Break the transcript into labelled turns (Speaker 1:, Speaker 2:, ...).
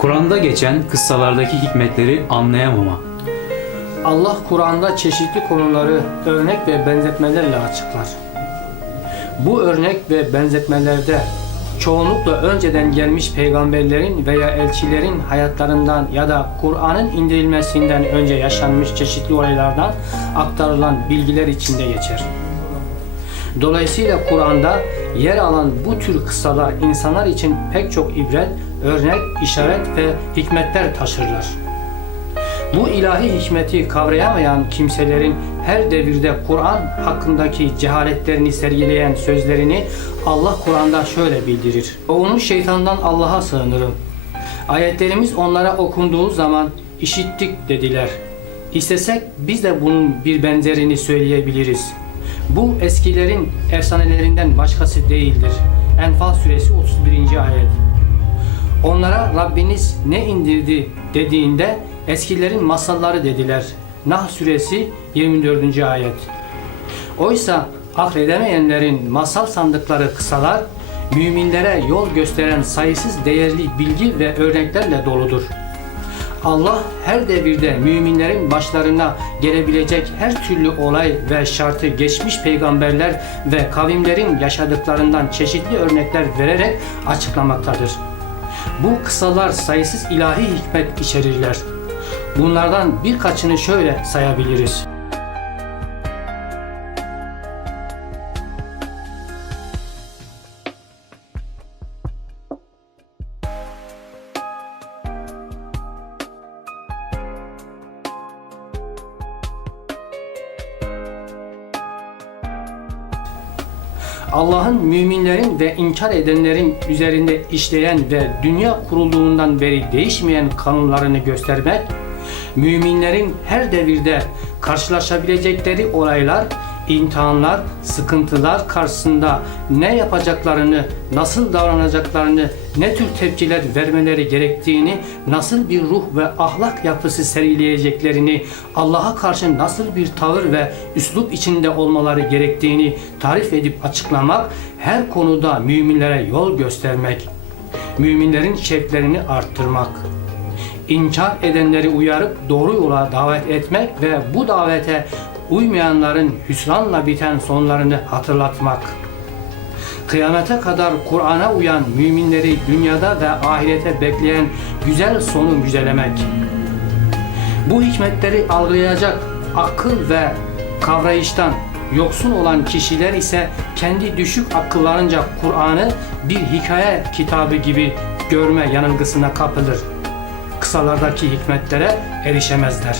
Speaker 1: Kur'an'da geçen kıssalardaki hikmetleri anlayamama.
Speaker 2: Allah Kur'an'da çeşitli konuları örnek ve benzetmelerle açıklar. Bu örnek ve benzetmelerde çoğunlukla önceden gelmiş peygamberlerin veya elçilerin hayatlarından ya da Kur'an'ın indirilmesinden önce yaşanmış çeşitli olaylardan aktarılan bilgiler içinde geçer. Dolayısıyla Kur'an'da yer alan bu tür kıssalar insanlar için pek çok ibret, örnek, işaret ve hikmetler taşırlar. Bu ilahi hikmeti kavrayamayan kimselerin her devirde Kur'an hakkındaki cehaletlerini sergileyen sözlerini Allah Kur'an'da şöyle bildirir. Onu şeytandan Allah'a sığınırım. Ayetlerimiz onlara okunduğu zaman işittik dediler. İstesek biz de bunun bir benzerini söyleyebiliriz. Bu eskilerin efsanelerinden başkası değildir. Enfal suresi 31. ayet. Onlara Rabbiniz ne indirdi dediğinde eskilerin masalları dediler. Nahl suresi 24. ayet. Oysa akledemeyenlerin masal sandıkları kısalar, müminlere yol gösteren sayısız değerli bilgi ve örneklerle doludur. Allah her devirde müminlerin başlarına gelebilecek her türlü olay ve şartı geçmiş peygamberler ve kavimlerin yaşadıklarından çeşitli örnekler vererek açıklamaktadır. Bu kısalar sayısız ilahi hikmet içerirler. Bunlardan birkaçını şöyle sayabiliriz. Allah'ın müminlerin ve inkar edenlerin üzerinde işleyen ve dünya kurulduğundan beri değişmeyen kanunlarını göstermek, müminlerin her devirde karşılaşabilecekleri olaylar, imtihanlar, sıkıntılar karşısında ne yapacaklarını, nasıl davranacaklarını, ne tür tepkiler vermeleri gerektiğini, nasıl bir ruh ve ahlak yapısı sergileyeceklerini, Allah'a karşı nasıl bir tavır ve üslup içinde olmaları gerektiğini tarif edip açıklamak, her konuda müminlere yol göstermek, müminlerin şevklerini arttırmak inkar edenleri uyarıp doğru yola davet etmek ve bu davete uymayanların hüsranla biten sonlarını hatırlatmak. Kıyamete kadar Kur'an'a uyan müminleri dünyada ve ahirete bekleyen güzel sonu müjdelemek. Bu hikmetleri algılayacak akıl ve kavrayıştan yoksun olan kişiler ise kendi düşük akıllarınca Kur'an'ı bir hikaye kitabı gibi görme yanılgısına kapılır. Kısalardaki hikmetlere erişemezler.